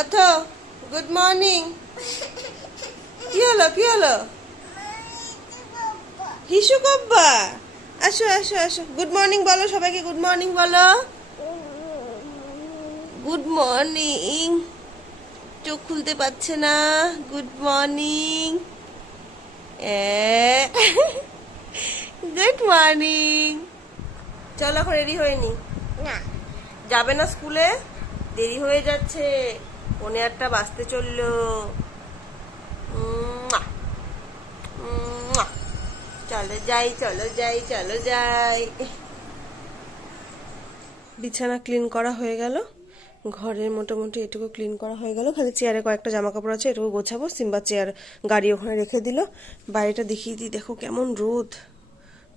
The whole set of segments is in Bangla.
অথ গুড মর্নিং কি হলো কি হলো? হিসু কব্বা। আসো আসো আসো। গুড মর্নিং বলো সবাইকে গুড মর্নিং বলো। গুড মর্নিং চোখ খুলতে পারছে না। গুড মর্নিং গুড মর্নিং চলো এখন রেডি হয়নি না। যাবে না স্কুলে? দেরি হয়ে যাচ্ছে। পনে আটটা বাঁচতে চলল। চলো যাই চলো যাই চলো যাই। বিছানা ক্লিন করা হয়ে গেল। ঘরের মোটামুটি এটুকু ক্লিন করা হয়ে গেল। খালি চেয়ারে কয়েকটা জামা কাপড় আছে, এটুকু গোছাবো। সিম্বা চেয়ার গাড়ি ওখানে রেখে দিল। বাড়িটা দেখিয়ে দিই, দেখো কেমন রোদ।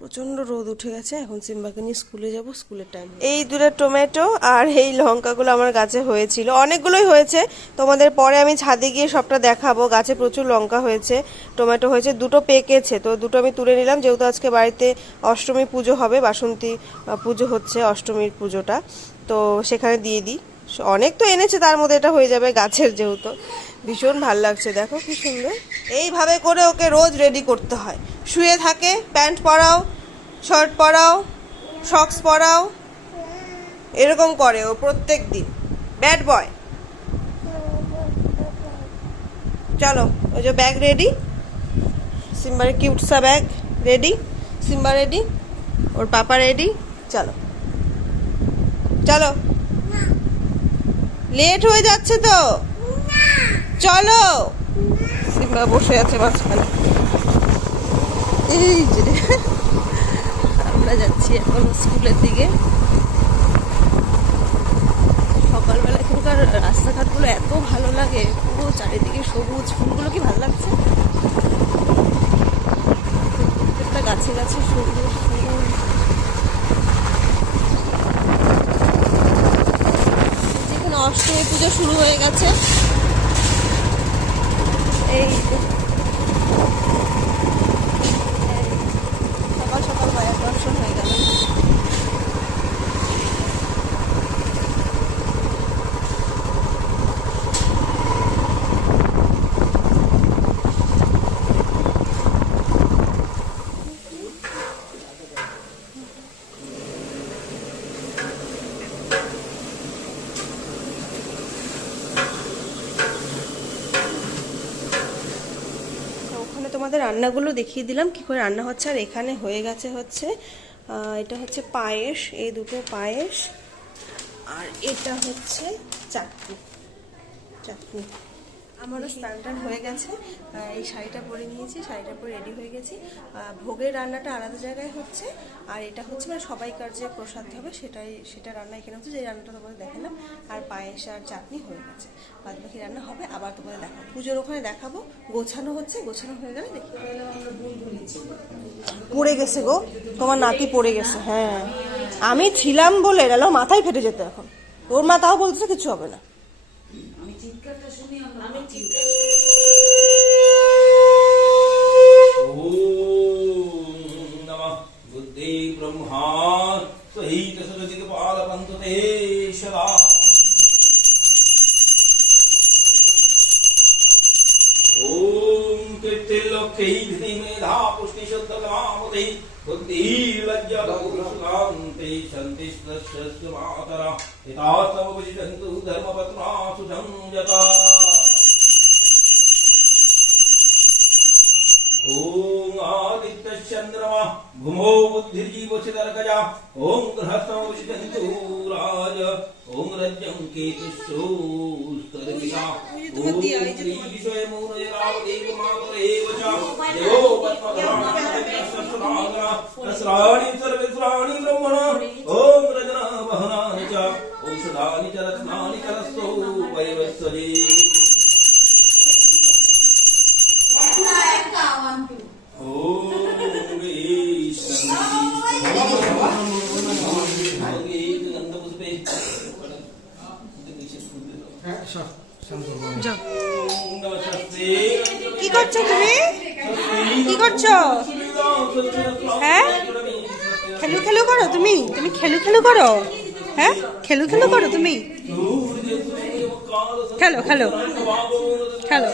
প্রচণ্ড রোদ উঠে গেছে, এখন সিম্বাকে নিয়ে স্কুলে যাব, স্কুলের টাইম এই দূরে টমেটো আর এই লঙ্কাগুলো আমার গাছে হয়েছিল। অনেকগুলোই হয়েছে, তোমাদের পরে আমি ছাদে গিয়ে সবটা দেখাবো। গাছে প্রচুর লঙ্কা হয়েছে টমেটো হয়েছে, দুটো পেকেছে, তো দুটো আমি তুলে নিলাম। যেহেতু আজকে বাড়িতে অষ্টমী পুজো হবে, বাসন্তী পুজো হচ্ছে অষ্টমীর পুজোটা, তো সেখানে দিয়ে দিই। অনেক তো এনেছে, তার মধ্যে এটা হয়ে যাবে গাছের যেহেতু। ভীষণ ভালো লাগছে, দেখো কি সুন্দর। এইভাবে করে ওকে রোজ রেডি করতে হয়। শুয়ে থাকে, প্যান্ট পরাও, শার্ট পরাও, সক্স পরাও, এরকম করে ও প্রত্যেক দিন। ব্যাড বয় চলো, ওই যে ব্যাগ রেডি সিম্বার কিউটসা ব্যাগ রেডি সিম্বা রেডি ওর পাপা রেডি চলো। চলো। লেট হয়ে যাচ্ছে তো? চলো। সিম্বা বসে আছে মাঝখানে। এই যে। আমরা যাচ্ছি এখন স্কুলের দিকে। সকালবেলা এখানকার রাস্তাঘাটগুলো এত ভালো লাগে। পুরো চারিদিকে সবুজ। ফুলগুলো কি ভালো লাগছে? প্রত্যেকটা গাছে গাছে সবুজ ফুল। অষ্টমী পুজো শুরু হয়ে গেছে। এই যে। সকাল সকাল মায়ের দর্শন হয়ে গেল তো ওখানে তোমাদের রান্নাগুলো দেখিয়ে দিলাম, কি করে রান্না হচ্ছে, আর এখানে হয়ে গেছে হচ্ছে এটা হচ্ছে পায়েস, এই দুটো পায়েস, আর এটা হচ্ছে চাটনি চাটনি। আমারও স্নান টান হয়ে গেছে। এই শাড়িটা পরে নিয়েছি, শাড়িটা পরে রেডি হয়ে গেছি। ভোগের রান্নাটা আলাদা জায়গায় হচ্ছে। আর এটা হচ্ছে মানে সবাইকার যে প্রসাদ হবে সেটাই, সেটা রান্না এখানে হচ্ছে। যে রান্নাটা তোমাদের দেখালাম, আর পায়েস আর চাটনি হয়ে গেছে। বাদ বাকি রান্না হবে, আবার তোমাদের দেখাবো। পুজোর ওখানে দেখাবো, গোছানো হচ্ছে, গোছানো হয়ে গেলে দেখি। পড়ে গেছে গো। তোমার নাতি পড়ে গেছে হ্যাঁ। আমি ছিলাম বলে গেল মাথায় ফেটে যেত এখন। তোর মা তাও বলতেছে কিছু হবে না। पेश ओम कृतिलोक्य घृति मेधा पुष्टि शुद्ध कामति बुद्धि लज्जा भगुलांते शांति सस्य मातरा। पिता तव भजन्तु धर्मपत्ना सुसंजता ओम आदित्य चंद्रमा भूमौ बुद्धिर्जीवचिदर्गजा ॐ गृहस्थमविषजन्तु राज। ॐ रज्जं केतुश्चोस्तरविषा ॐ श्रीविषयमौनयरावदेव मातरेव च देवो पद्मधराणि सर्वेश्वराणि ब्रह्मण। ॐ रजना वहनानि च। औषधानि च रत्नानि च रस्तो কি করছ তুমি? কি করছ? হ্যাঁ? খেলু খেলু করো তুমি। তুমি খেলু খেলু করো। হ্যাঁ? খেলু খেলু করো তুমি। খেলো খেলো। খেলো।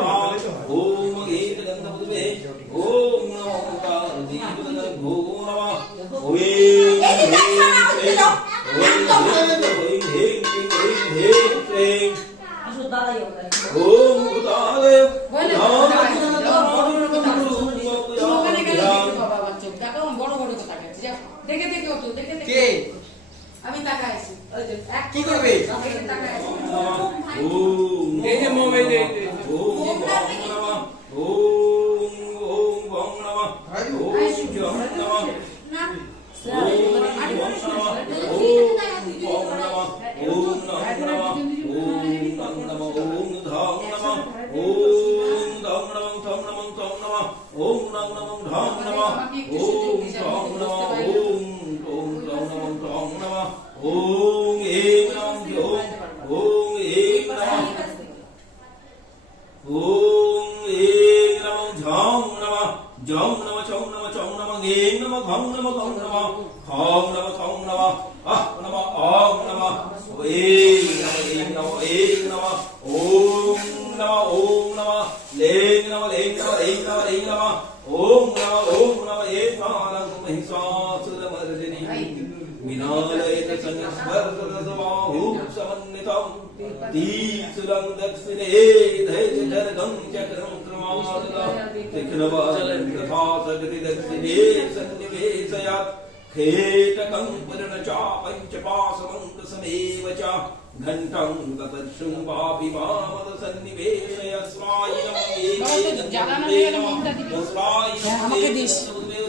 ॐ দেখে দেখে ওঠো দেখে দেখে কে আমি তাকাই আছি কি করবে দেখে তাকাই আছি ওম এই যে মোম এই যে এই যে। ওম নমঃ ওম ওম বং নমঃ ওম জং নমঃ না ওম বং নমঃ ওম বং নমঃ ওম নং নমঃ ওম নং নমঃ ওম ধং महिषासुरमर्जिनि विनालयेन संस्पर्शरसबाहुसमन्वितम् तीसुरं दक्षिणे धैर्यगं चक्रं क्रमासुरचिह्नवालं दक्षिणे सन्निवेशयात् खेटकं पुरणचापञ्चपाशवङ्कसमेव च घण्टं ततर्षुं पापि मामदसन्निवेशयस्वायं स्वायं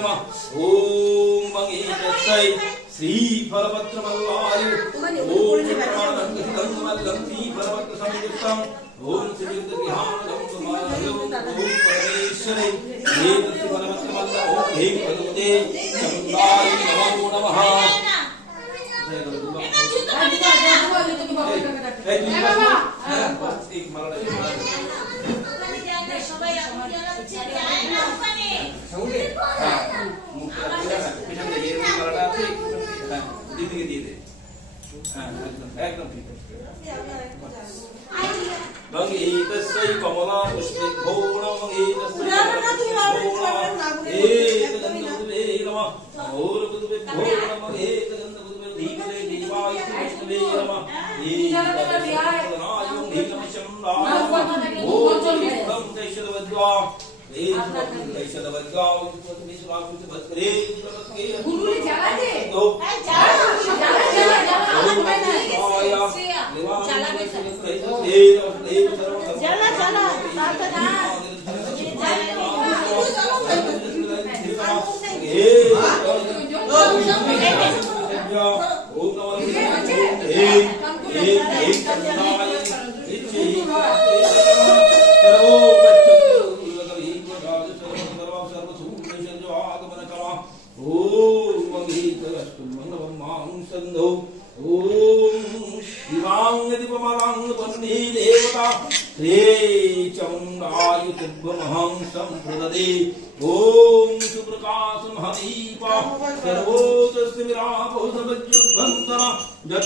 नमः ओम मंगेतस्यै श्री फलपत्रमल्लाय ओम प्रमाणंगं श्री फलपत्र संयुक्तम् ओम श्री विद्यानंदं समायो ओम परमेश्वरे एतस्य फलपत्रमल्ला ओम हे भगवते चन्द्राय नमो नमः जय गुरुदेव তোকে বাবা টাকা ডাকতে এই তুমি সঙ্গে হ্যাঁ মুখটা পিছন থেকে এরকম গলাটা আছে হ্যাঁ দিন দিকে দিয়ে দে হ্যাঁ একদম একদম ঠিক বং এতস্যৈ কমলা পুষ্পে গৌড়ং এতস্যৈ কমলা পুষ্পে গৌড়ং এতগন্ধ পুষ্পে নমঃ গৌর পুষ্পে গৌড়ং এতগন্ধ পুষ্পে ধীমলে ধীমায় পুষ্পে নমঃ এতগন্ধ পুষ্পে নমঃ ধীমলে ধীমায় পুষ্পে নমঃ ગુરુને જવા દે એક એક એક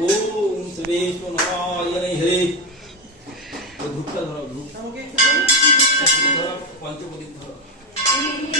ओम सर्वेश्वराय हरे। धूप का धरो धूप। पंचपदी धरो।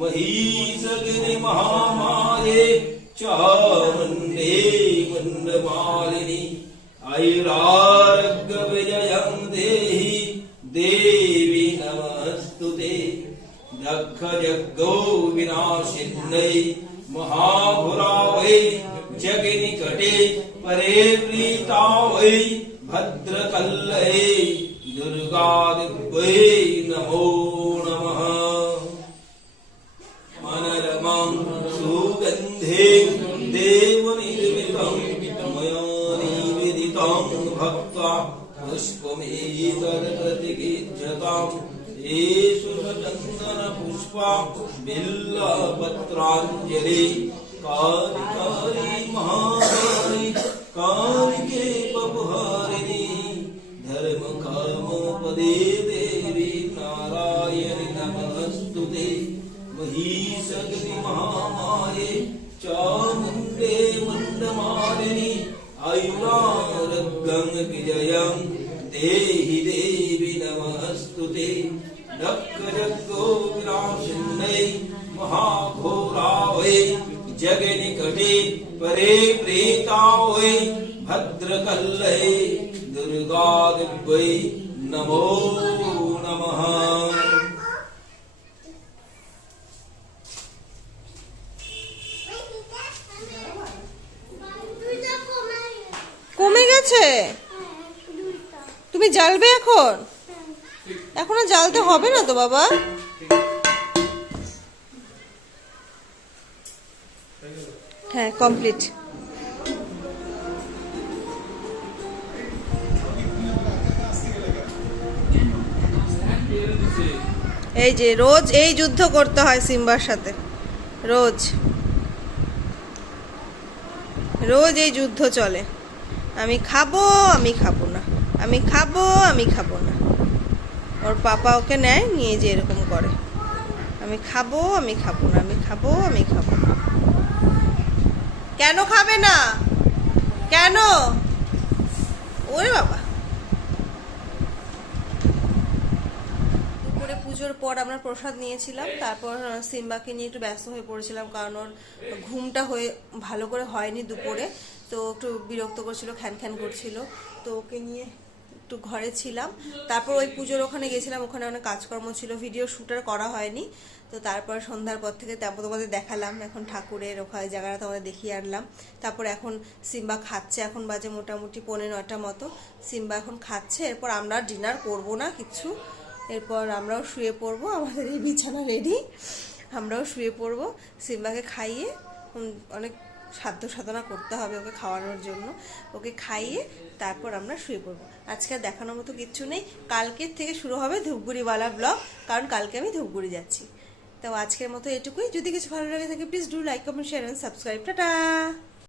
महीसगिरि महामाये चामुण्डे मुण्डमालिनि ऐरारोग्य विजयं देहि देवी नमस्तुते दक्ष भीषग्नि महामारे चामुण्डे मण्डमालिनि आयुरारब्धं विजयं देहि देवि नमस्तु ते। नक्रजगोविनाशिन्नै महाघोरावै, जगनिकटे, परे प्रेतावै, भद्रकल्लै, दुर्गादिव्यै, नमो জ্বালবে এখন? এখনও জ্বালতে হবে না তো, বাবা? হ্যাঁ কমপ্লিট এই যে, রোজ এই যুদ্ধ করতে হয় সিম্বার সাথে। রোজ। রোজ এই যুদ্ধ চলে। আমি খাব আমি খাব না। আমি খাব আমি খাব না। ওর পাপা ওকে নেয়, নিয়ে যে এরকম করে। আমি খাব আমি খাব না, আমি খাব আমি খাব না। কেন খাবে না? কেন? ওরে বাবা। দুপুরে পুজোর পর আমরা প্রসাদ নিয়েছিলাম, তারপর সিম্বাকে নিয়ে একটু ব্যস্ত হয়ে পড়েছিলাম, কারণ ওর ঘুমটা হয়ে, ভালো করে হয়নি দুপুরে, তো একটু বিরক্ত করছিল, খ্যান খ্যান করছিল, তো ওকে নিয়ে একটু ঘরে ছিলাম। তারপর ওই পুজোর ওখানে গেছিলাম, ওখানে অনেক কাজকর্ম ছিল ভিডিও শ্যুট আর করা হয়নি। তো তারপর সন্ধ্যার পর থেকে তারপর তোমাদের দেখালাম, এখন ঠাকুরের ওখানে জায়গাটা তোমাদের দেখিয়ে আনলাম। তারপর এখন সিম্বা খাচ্ছে, এখন বাজে মোটামুটি পৌনে নটা মতো। সিম্বা এখন খাচ্ছে, এরপর আমরা ডিনার করব না কিছু। এরপর আমরাও শুয়ে পড়ব, আমাদের এই বিছানা রেডি আমরাও শুয়ে পড়ব, সিম্বাকে খাইয়ে অনেক সাধ্য সাধনা করতে হবে ওকে খাওয়ানোর জন্য। ওকে খাইয়ে তারপর আমরা শুয়ে পড়ব। আজকে দেখানোর মতো কিচ্ছু নেই। কালকের থেকে শুরু হবে ধূপগুড়িওয়ালা ব্লগ কারণ কালকে আমি ধূপগুড়ি যাচ্ছি। তো আজকের মতো এটুকুই। যদি কিছু ভালো লাগে থাকে please do like comment share and subscribe tata!